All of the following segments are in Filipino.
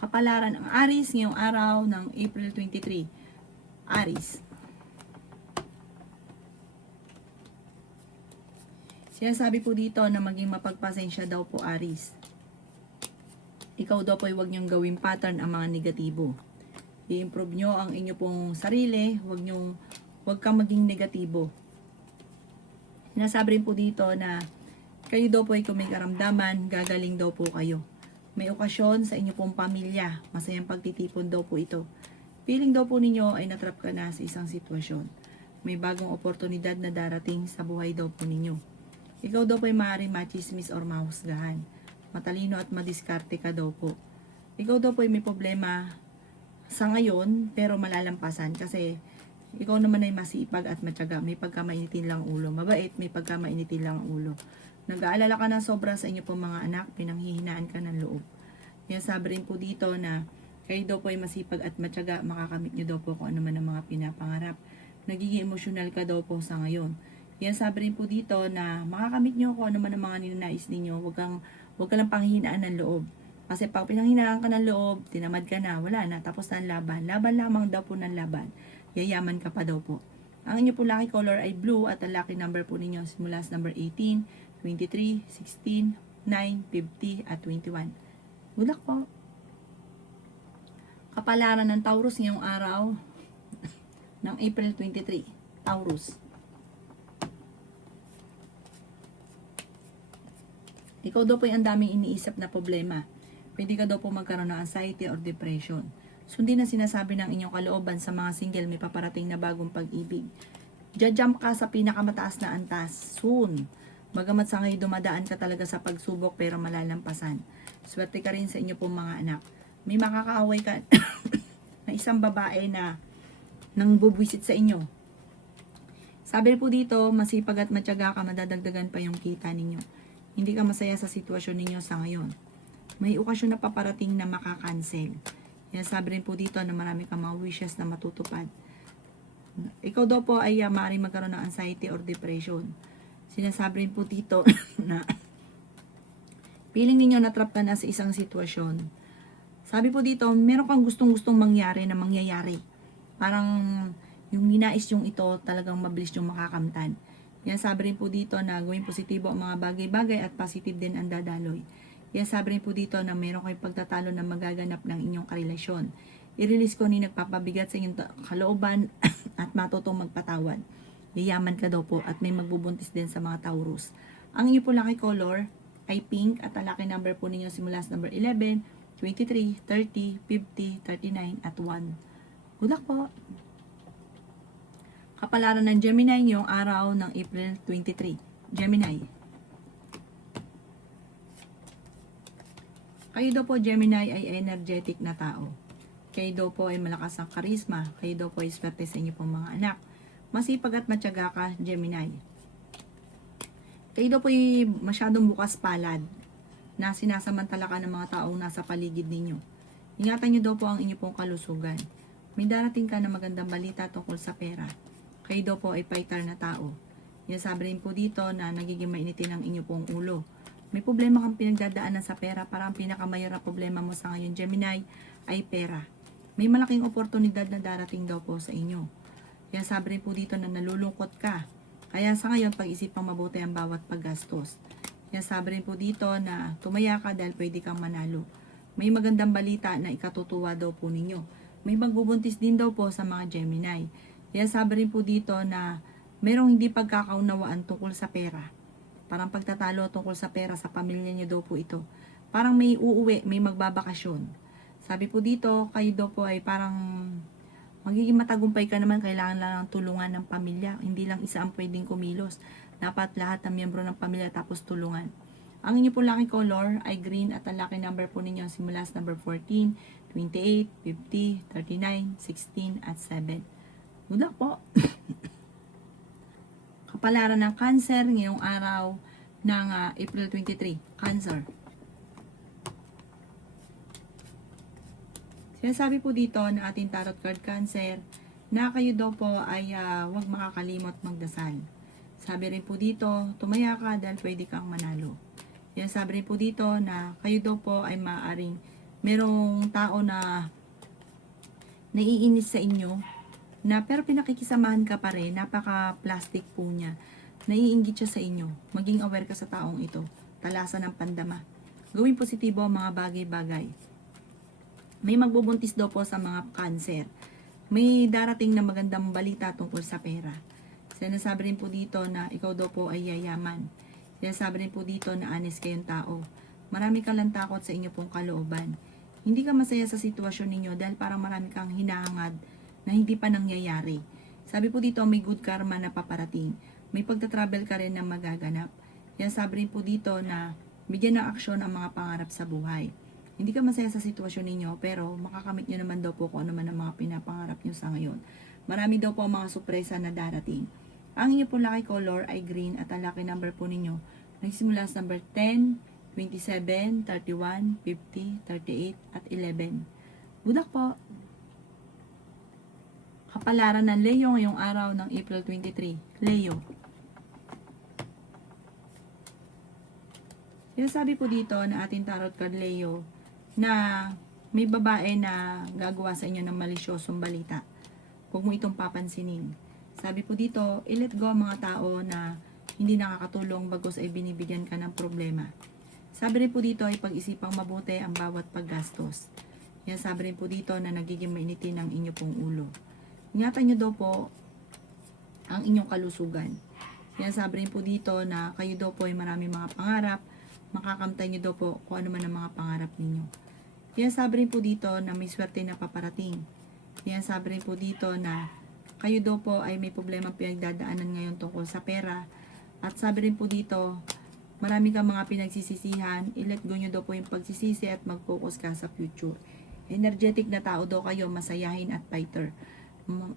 Kapalaran ng Aries ngayong araw ng April 23. Aries. Sinasabi po dito na maging mapagpasensya daw po Aries. Ikaw daw po ay huwag niyong gawing pattern ang mga negatibo. I-improve nyo ang inyo pong sarili, huwag kang maging negatibo. Sinasabi rin po dito na kayo daw po ay kung may karamdaman, gagaling daw po kayo. May okasyon sa inyo pong pamilya, masayang pagtitipon daw po ito. Feeling daw po ninyo ay natrap ka na sa isang sitwasyon. May bagong oportunidad na darating sa buhay daw po ninyo. Ikaw daw po ay maaaring machismis or mahusgahan. Matalino at madiskarte ka daw po. Ikaw daw po ay may problema sa ngayon pero malalampasan kasi ikaw naman ay masipag at matyaga. May pagkamainitin lang ulo. Mabait, may pagkamainitin lang ulo. Nag-aalala ka ng sobra sa inyo pong mga anak, pinanghihinaan ka ng loob. Yan sabi rin po dito na kayo daw po ay masipag at matyaga, makakamit nyo daw po kung ano man ang mga pinapangarap. Nagiging emosyonal ka daw po sa ngayon. Yan sabi rin po dito na makakamit nyo kung ano man ang mga ninanais ninyo, huwag ka lang panghihinaan ng loob. Kasi pag pinanghinaan ka ng loob, tinamad ka na, wala na, tapos na ang laban. Laban lamang daw po ng laban. Yayaman ka pa daw po. Ang inyo po lucky color ay blue at ang lucky number po ninyo simula sa number 18, 23, 16, 9, 50 at 21. Good luck po. Kapalaran ng Taurus ngayong araw ng April 23. Taurus. Ikaw daw po ay ang daming iniisip na problema. Pwede ka daw po magkaroon ng anxiety or depression. Sundin na sinasabi ng inyong kalooban sa mga single may paparating na bagong pag-ibig. Jump ka sa pinakamataas na antas. Soon. Bagamat sa ngayon dumadaan ka talaga sa pagsubok pero malalampasan. Swerte ka rin sa inyo pong mga anak. May makakaaway ka na isang babae na nang bubwisit sa inyo. Sabi po dito, masipag at matyaga ka, madadagdagan pa yung kita ninyo. Hindi ka masaya sa sitwasyon ninyo sa ngayon. May okasyon na paparating na makakancel. Yan sabi rin po dito na marami kang mga wishes na matutupad. Ikaw daw po ay maaaring magkaroon ng anxiety or depression. Sinasabi rin po dito na feeling ninyo natrap ka na sa isang sitwasyon. Sabi po dito, meron kang gustong-gustong mangyari na mangyayari. Parang yung ninais yung ito talagang mabilis yung makakamtan. Yan sabi rin po dito na gawing positibo ang mga bagay-bagay at positive din ang dadaloy. Yan sabi rin po dito na meron kayong pagtatalo na magaganap ng inyong karelasyon. I-release ko ni nagpapabigat sa inyong kalooban at matutong magpatawad. Yayaman ka daw po at may magbubuntis din sa mga Taurus. Ang inyo po lucky color ay pink at ang lucky number po ninyo simula sa number 11, 23, 30, 50, 39 at 1. Good luck po! Kapalaran ng Gemini ngayong araw ng April 23. Gemini. Kayo daw po Gemini ay energetic na tao. Kayo daw po ay malakas ang karisma. Kayo daw po ay swerte sa inyo pong mga anak. Masipag at matyaga ka, Gemini. Kayo daw po ay masyadong bukas palad na sinasamantala ka ng mga taong nasa paligid ninyo. Ingatan nyo daw po ang inyo pong kalusugan. May darating ka na magandang balita tungkol sa pera. Kayo daw po ay fighter na tao. Yan sabi rin po dito na nagiging mainitin ang inyo pong ulo. May problema kang pinagdadaanan sa pera, para ang pinakamayar na problema mo sa ngayon, Gemini, ay pera. May malaking oportunidad na darating daw po sa inyo. Yan sabi rin po dito na nalulungkot ka. Kaya sa ngayon, pag-isipang mabuti ang bawat paggastos. Yan sabi rin po dito na tumaya ka dahil pwede kang manalo. May magandang balita na ikatutuwa daw po ninyo. May magbubuntis din daw po sa mga Gemini. Yan sabi rin po dito na merong hindi pagkakaunawaan tungkol sa pera. Parang pagtatalo tungkol sa pera sa pamilya niyo daw po ito. Parang may uuwi, may magbabakasyon. Sabi po dito, kayo daw po ay parang magiging matagumpay ka naman, kailangan lang ng tulungan ng pamilya. Hindi lang isa ang pwedeng kumilos. Dapat lahat ng miyembro ng pamilya tapos tulungan. Ang inyo po lucky color ay green at ang lucky number po ninyo simula sa number 14, 28, 50, 39, 16 at 7. Good luck po! Kapalaran ng Cancer ngayong araw ng April 23. Cancer. Sinasabi po dito na ating tarot card Cancer na kayo daw po ay huwag makakalimot magdasal. Sabi rin po dito, tumaya ka dahil pwede kang manalo. Yan sabi rin po dito na kayo daw po ay maaaring Merong tao na naiinis sa inyo, na pero pinakikisamahan ka pa rin, napaka-plastic po niya. Naiinggit siya sa inyo. Maging aware ka sa taong ito. Talasan ng pandama. Gawing positibo ang mga bagay-bagay. May magbubuntis daw po sa mga cancer. May darating na magandang balita tungkol sa pera. Sinasabi rin po dito na ikaw daw po ay yayaman. Sinasabi rin po dito na honest kayong tao. Marami ka lang takot sa inyo pong kalooban. Hindi ka masaya sa sitwasyon ninyo dahil parang marami kang hinahangad na hindi pa nangyayari. Sabi po dito may good karma na paparating. May pagta-travel ka rin na magaganap. Yan sabi rin po dito na bigyan ng aksyon ang mga pangarap sa buhay. Hindi ka masaya sa sitwasyon ninyo pero makakamit nyo naman daw po kung ano man ang mga pinapangarap nyo sa ngayon. Marami daw po ang mga sorpresa na darating. Ang inyo po lucky color ay green at ang lucky number po ninyo nagsimula sa number 10, 27, 31, 50, 38, at 11. Good luck po! Kapalaran ng Leo ngayong araw ng April 23. Leo. Sinasabi po dito na ating tarot card Leo na may babae na gagawa sa inyo ng malisyosong balita. Huwag mo itong papansinin. Sabi po dito, i-let go ang mga tao na hindi nakakatulong bagos ay binibigyan ka ng problema. Sabi rin po dito ay pag-isipang mabuti ang bawat paggastos. Yan sabi rin po dito na nagiging mainitin ang inyo pong ulo. Ingatan nyo daw po ang inyong kalusugan. Yan sabi rin po dito na kayo daw po ay maraming mga pangarap, makakamtay nyo daw po kung ano man ang mga pangarap ninyo. Yan sabi rin po dito na may swerte na paparating. Yan sabi rin po dito na kayo daw po ay may problema pinagdadaanan ngayon tungkol sa pera. At sabi rin po dito, marami kang mga pinagsisisihan, i-let go nyo daw po yung pagsisisi at mag-focus ka sa future. Energetic na tao daw kayo, masayahin at fighter.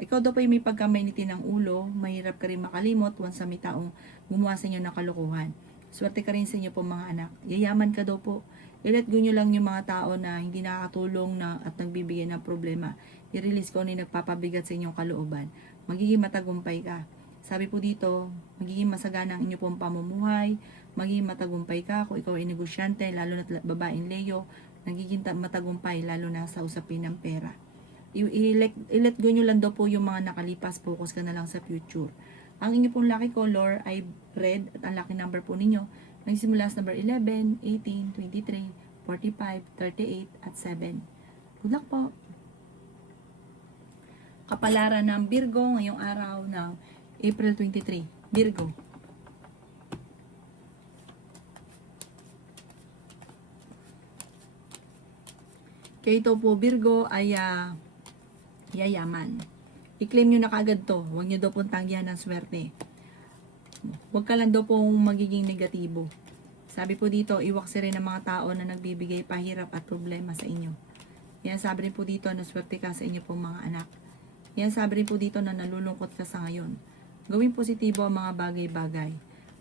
Ikaw daw po yung may pagkamainitin ng ulo, mahirap ka rin makalimot once sa may taong gumawa sa inyo ng kalokohan. Swerte ka rin sa inyo po mga anak. Yayaman ka daw po. I-let go nyo lang yung mga tao na hindi nakakatulong na at nagbibigay ng problema. I-release ko na nagpapabigat sa inyong kalooban. Magiging matagumpay ka. Sabi po dito, magiging masagana ang inyo pong pamumuhay, magiging matagumpay ka kung ikaw ay negosyante, lalo na babaeng Leo, nagiging matagumpay lalo na sa usapin ng pera. I-let go nyo lang daw po yung mga nakalipas, focus ka na lang sa future. Ang inyo pong lucky color ay red at ang lucky number po ninyo nagsimula sa number 11, 18, 23, 45, 38, at 7. Good luck po! Kapalaran ng Virgo ngayong araw ng April 23. Virgo. Kaya ito po Virgo ay yayaman. I-claim nyo na kaagad to. Huwag nyo daw pong tanggihan ng swerte. Huwag ka lang daw pong magiging negatibo. Sabi po dito, iwaksi rin ng mga tao na nagbibigay pahirap at problema sa inyo. Yan sabi rin po dito na swerte ka sa inyo pong mga anak. Yan sabi rin po dito na nalulungkot ka sa ngayon. Gawing positibo ang mga bagay-bagay.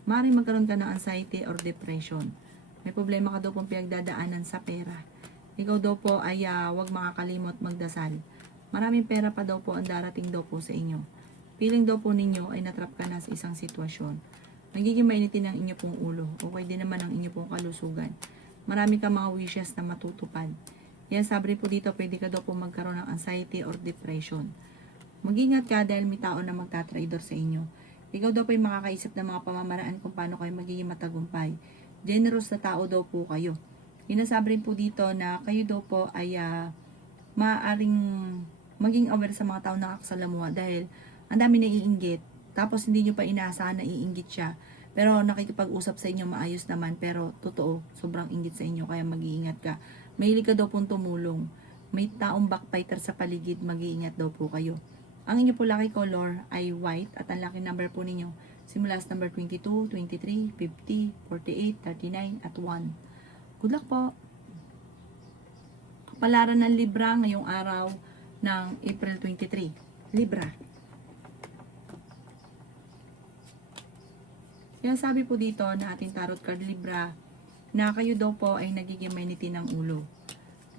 Maaaring magkaroon ka ng anxiety or depression. May problema ka daw pong pinagdadaanan sa pera. Ikaw daw po ay huwag makakalimot magdasal. Maraming pera pa daw po ang darating daw po sa inyo. Feeling daw po ninyo ay natrap ka na sa isang sitwasyon. Nagiging mainitin ang inyo pong ulo. Okay din naman ang inyo pong kalusugan. Marami ka mga wishes na matutupad. Yan sabi rin po dito, pwede ka daw po magkaroon ng anxiety or depression. Mag-ingat ka dahil may tao na magtatraidor sa inyo. Ikaw daw po ay makakaisip ng mga pamamaraan kung paano kayo magiging matagumpay. Generous na tao daw po kayo. Inasabi rin po dito na kayo daw po ay maaaring maging aware sa mga tao na nakakasalamuha dahil ang dami naiinggit. Tapos hindi nyo pa inaasahan na iinggit siya. Pero nakikipag-usap sa inyo maayos naman. Pero totoo, sobrang inggit sa inyo kaya mag-iingat ka. Mahilig ka daw pong tumulong. May taong backbiter sa paligid, mag-iingat daw po kayo. Ang inyo po lucky color ay white at ang lucky number po ninyo simula sa number 22, 23, 50, 48, 39, at 1. Good luck po! Kapalaran ng Libra ngayong araw ng April 23. Libra. Yan sabi po dito na ating tarot card Libra na kayo daw po ay nagiging mainitin ng ulo.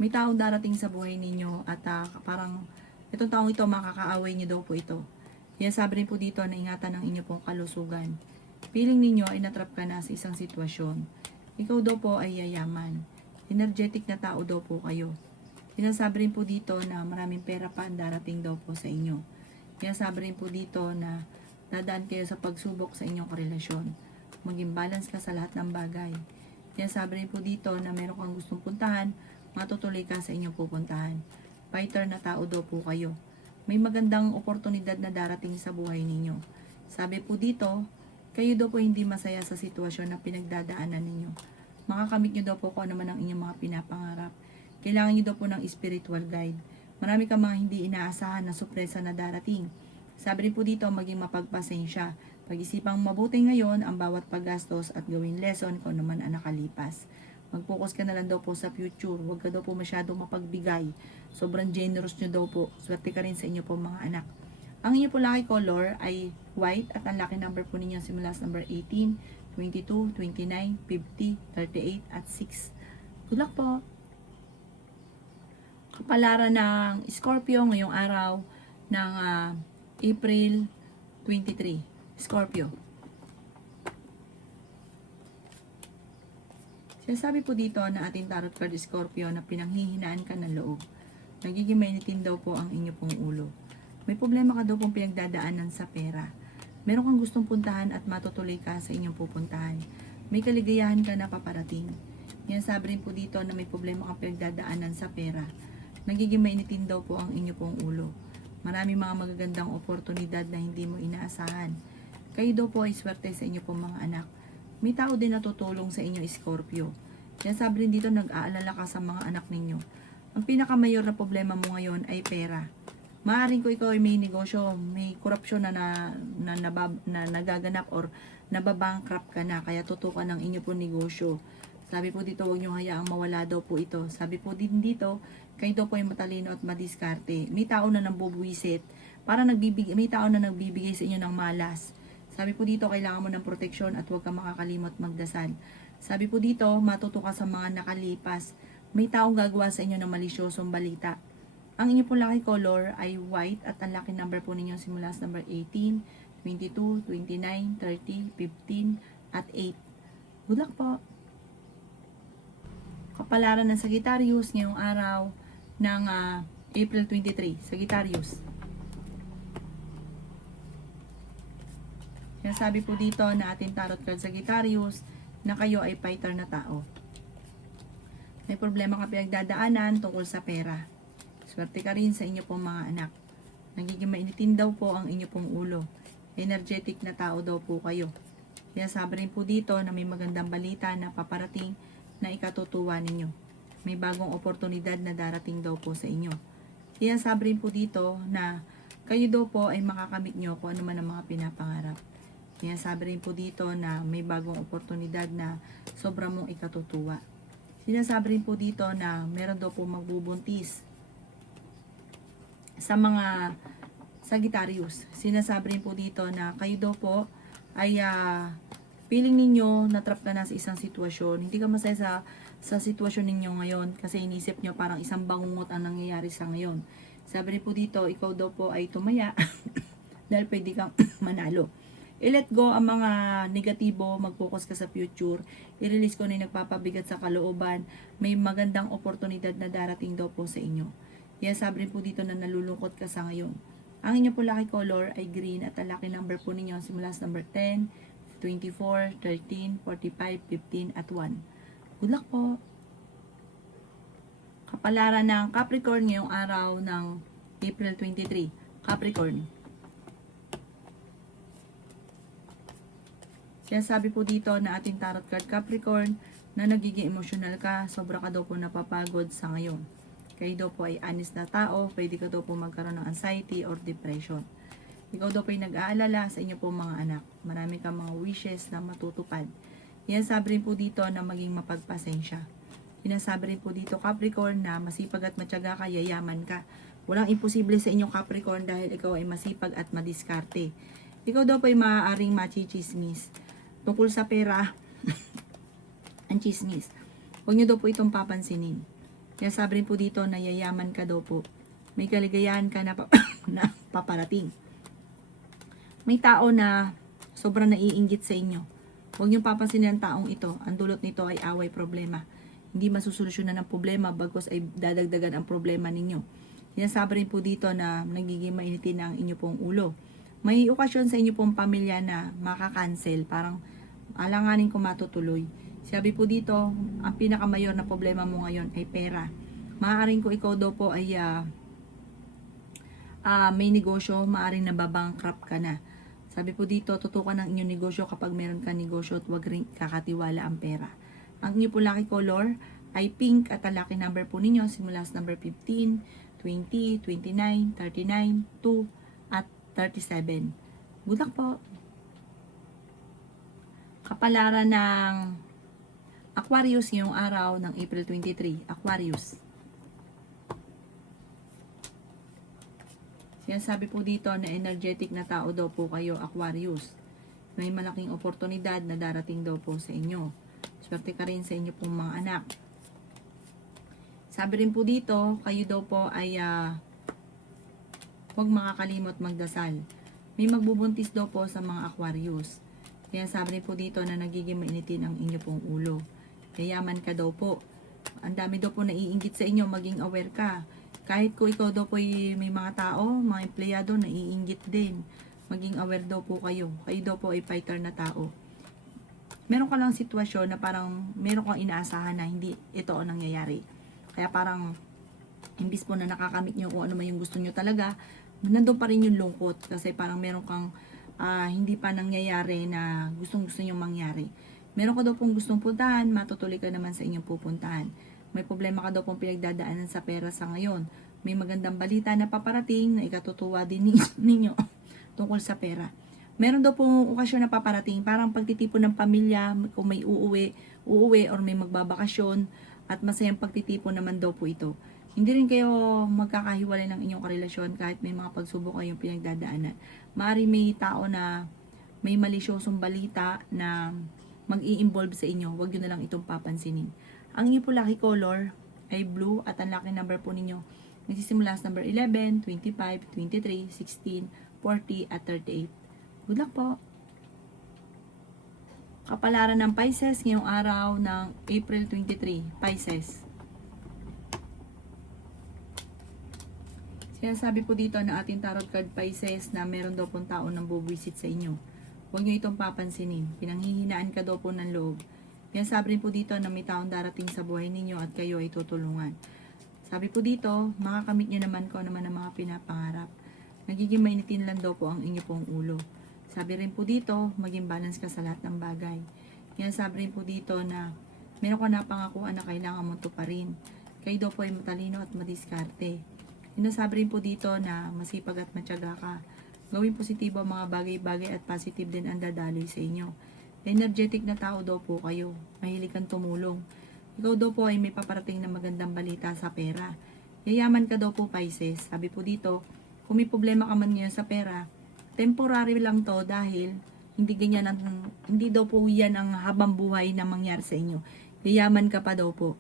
May tao darating sa buhay ninyo at parang itong taong ito makakaaway niyo daw po ito. Yan sabi rin po dito na ingatan ng inyo pong kalusugan. Feeling ninyo ay natrap ka na sa isang sitwasyon. Ikaw daw po ay yayaman. Energetic na tao daw po kayo. Sinasabi rin po dito na maraming pera pa ang darating daw po sa inyo. Sinasabi rin po dito na dadaan kayo sa pagsubok sa inyong karelasyon. Maging balance ka sa lahat ng bagay. Sinasabi rin po dito na meron kang gustong puntahan, matutuloy ka sa inyong pupuntahan. Fighter na tao daw po kayo. May magandang oportunidad na darating sa buhay ninyo. Sabi po dito, kayo daw po hindi masaya sa sitwasyon na pinagdadaanan ninyo. Makakamit nyo daw po kung ano man ang inyong mga pinapangarap. Kailangan nyo daw po ng spiritual guide. Marami ka mga hindi inaasahan na sorpresa na darating. Sabi rin po dito, maging mapagpasensya. Pag-isipang mabuti ngayon ang bawat paggastos at gawin lesson kung naman ang nakalipas. Mag-focus ka na lang daw po sa future. Huwag ka daw po masyadong mapagbigay. Sobrang generous nyo daw po. Swerte ka rin sa inyo po mga anak. Ang inyo po lucky color ay white at ang lucky number po ninyo simula sa number 18, 22, 29, 50, 38 at 6. Good luck po! Kapalaran ng Scorpio ngayong araw ng April 23. Scorpio. Sinasabi po dito na ating tarot card Scorpio na pinanghihinaan ka ng loob. Nagiging mainitin daw po ang inyo pong ulo. May problema ka daw pong pinagdadaanan sa pera. Meron kang gustong puntahan at matutuloy ka sa inyong pupuntahan. May kaligayahan ka na paparating. Yan sabi rin po dito na may problema kang pinagdadaanan sa pera. Nagiging mainitin daw po ang inyo pong ulo. Marami mga magagandang oportunidad na hindi mo inaasahan. Kayo daw po ay swerte sa inyo pong mga anak. May tao din na tutulong sa inyo Scorpio. Yan sabi rin dito nag-aalala ka sa mga anak ninyo. Ang pinakamayor na problema mo ngayon ay pera. Maaring ko ikaw ay may negosyo, may korupsyon na nagaganap or nababankrupt ka na, kaya tutukan ng inyo po negosyo. Sabi po dito, huwag nyo hayaang mawala daw po ito. Sabi po din dito, kayo daw po ay matalino at madiskarte. May tao na nambubuwisit, may tao na nagbibigay sa inyo ng malas. Sabi po dito, kailangan mo ng proteksyon at huwag kang makakalimot magdasal. Sabi po dito, matuto ka sa mga nakalipas. May taong gagawa sa inyo ng malisyosong balita. Ang inyo pong lucky color ay white at ang lucky number po ninyo simula sa number 18, 22, 29, 30, 15, at 8. Good luck po! Kapalaran ng Sagittarius ngayong araw ng April 23. Sagittarius. Sinasabi po dito na ating tarot card Sagittarius na kayo ay fighter na tao. May problema ka pinagdadaanan tungkol sa pera. Swerte ka rin sa inyo pong mga anak. Nagiging mainitin daw po ang inyo pong ulo. Energetic na tao daw po kayo. Sinasabi rin po dito na may magandang balita na paparating na ikatutuwa ninyo. May bagong oportunidad na darating daw po sa inyo. Sinasabi rin po dito na kayo daw po ay makakamit nyo kung ano man ang mga pinapangarap. Sinasabi rin po dito na may bagong oportunidad na sobrang mong ikatutuwa. Sinasabi rin po dito na meron daw po magbubuntis sa mga Sagittarius. Sinasabi rin po dito na kayo daw po ay feeling ninyo na-trap ka na sa isang sitwasyon. Hindi ka masaya sa sitwasyon ninyo ngayon kasi inisip nyo parang isang bangungot ang nangyayari sa ngayon. Sabi rin po dito, ikaw daw po ay tumaya dahil pwede kang manalo. I-let go ang mga negatibo, mag-focus ka sa future. I-release ko na yung nagpapabigat sa kalooban. May magandang oportunidad na darating daw po sa inyo. Kaya sabi rin po dito na nalulungkot ka sa ngayon. Ang inyo po lucky color ay green at ang lucky number po ninyo simula sa number 10, 24, 13, 45, 15, at 1. Good luck po! Kapalaran ng Capricorn ngayong araw ng April 23. Capricorn. Sinasabi po dito na ating tarot card Capricorn na nagiging emotional ka, sobra ka daw po napapagod sa ngayon. Kayo daw po ay honest na tao, pwede ka daw po magkaroon ng anxiety or depression. Ikaw daw po ay nag-aalala sa inyo po mga anak. Marami kang mga wishes na matutupad. Yan sabi rin po dito na maging mapagpasensya. Sinasabi rin po dito Capricorn na masipag at matyaga ka, yayaman ka. Walang imposible sa inyong Capricorn dahil ikaw ay masipag at madiskarte. Ikaw daw po ay maaaring machichismis. Tungkol sa pera, ang chismis. Huwag nyo daw po itong papansinin. Kaya sabi rin po dito na yayaman ka daw po. May kaligayahan ka na, na paparating. May tao na sobrang naiinggit sa inyo. Huwag nyo papansinin ang taong ito. Ang dulot nito ay away problema. hindi masusolusyonan ng problema bagkus ay dadagdagan ang problema ninyo. Sinasabi rin po dito na nagiging mainitin na ang inyo pong ulo. May okasyon sa inyo pong pamilya na makakancel, parang alanganin kung matutuloy. Sabi po dito, ang pinakamayor na problema mo ngayon ay pera. Maaaring kung ikaw daw po ay may negosyo, maaaring nababankrupt ka na. Sabi po dito, tutukan ng inyong negosyo kapag meron ka negosyo at huwag rin kakatiwala ang pera. Ang inyo po lucky color ay pink at ang lucky number po ninyo simula sa number 15, 20, 29, 39, 2 at 37. Good luck po! Kapalaran ng Aquarius ngayong araw ng April 23. Aquarius. Sinasabi po dito na energetic na tao daw po kayo, Aquarius. May malaking oportunidad na darating daw po sa inyo. Swerte ka rin sa inyo pong mga anak. Sabi rin po dito, kayo daw po ay huwag makakalimot magdasal. May magbubuntis daw po sa mga Aquarius. Kaya sabi rin po dito na nagiging mainitin ang inyo pong ulo. Yayaman ka daw po. Ang dami daw po naiinggit sa inyo, maging aware ka. Kahit kung ikaw daw po may mga tao, mga empleyado, naiinggit din. Maging aware daw po kayo. Kayo daw po ay fighter na tao. Meron ka lang sitwasyon na parang meron kang inaasahan na hindi ito ang nangyayari. Kaya parang imbis po na nakakamit nyo kung ano man yung gusto nyo talaga, nandun pa rin yung lungkot. Kasi parang meron kang hindi pa nangyayari na gustong-gusto nyo mangyari. Meron ka daw pong gustong puntahan, matutuloy ka naman sa inyong pupuntahan. May problema ka daw pong pinagdadaanan sa pera sa ngayon. May magandang balita na paparating na ikatutuwa din ninyo tungkol sa pera. Meron daw pong okasyon na paparating, parang pagtitipon ng pamilya, kung may uuwi or may magbabakasyon, at masayang pagtitipon naman daw po ito. Hindi rin kayo magkakahiwalay ng inyong karelasyon kahit may mga pagsubok kayong pinagdadaanan. Maaaring may tao na may malisyosong balita na mag-i-involve sa inyo, huwag nyo na lang itong papansinin. Ang inyo po lucky color ay blue at ang lucky number po ninyo nagsisimula sa number 11, 25, 23, 16, 40 at 38. Good luck po! Kapalaran ng Pisces ngayong araw ng April 23. Pisces. Sinasabi po dito na ating tarot card Pisces na meron daw pong tao nang bubuwisit sa inyo. Huwag nyo itong papansinin. Pinanghihinaan ka daw po ng loob. Yan sabi rin po dito na may taong darating sa buhay ninyo at kayo ay tutulungan. Sabi po dito, makakamit nyo naman kung naman ang mga pinapangarap. Nagiging mainitin lang daw po ang inyo pong ulo. Sabi rin po dito, maging balance ka sa lahat ng bagay. Yan sabi rin po dito na meron ka na pangakuan na kailangan mo tuparin. Kayo daw po ay matalino at madiskarte. Sinasabi rin po dito na masipag at matyaga ka. Gawin positibo ang mga bagay-bagay at positive din ang dadaloy sa inyo. Energetic na tao daw po kayo. Mahilig kang tumulong. Ikaw daw po ay may paparating na magandang balita sa pera. Yayaman ka daw po, Pisces. Sabi po dito, kung may problema ka man ngayon sa pera, temporary lang to dahil hindi daw po yan ang habang buhay na mangyari sa inyo. Yayaman ka pa daw po.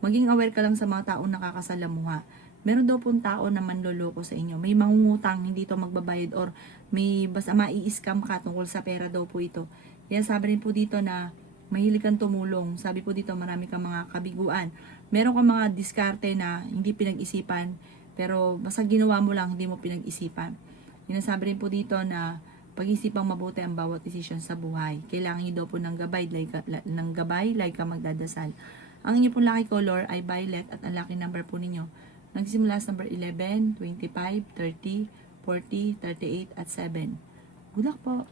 Maging aware ka lang sa mga taong nakakasalamuha. Meron daw pong tao na manloloko sa inyo. May mangungutang, hindi to magbabayad or may basta mai-scam ka tungkol sa pera daw po ito. Kaya sabi rin po dito na mahilig kang tumulong. Sabi po dito marami kang mga kabiguan. Meron kang mga diskarte na hindi pinag-isipan pero basta ginawa mo lang hindi mo pinag-isipan. Sinasabi rin po dito na pag-isipang mabuti ang bawat desisyon sa buhay. Kailangan niyo daw po ng gabay like ka magdadasal. Ang inyo pong lucky color ay violet at ang lucky number po ninyo nagsisimula sa number 11, 25, 30, 40, 38 at 7. Good luck po!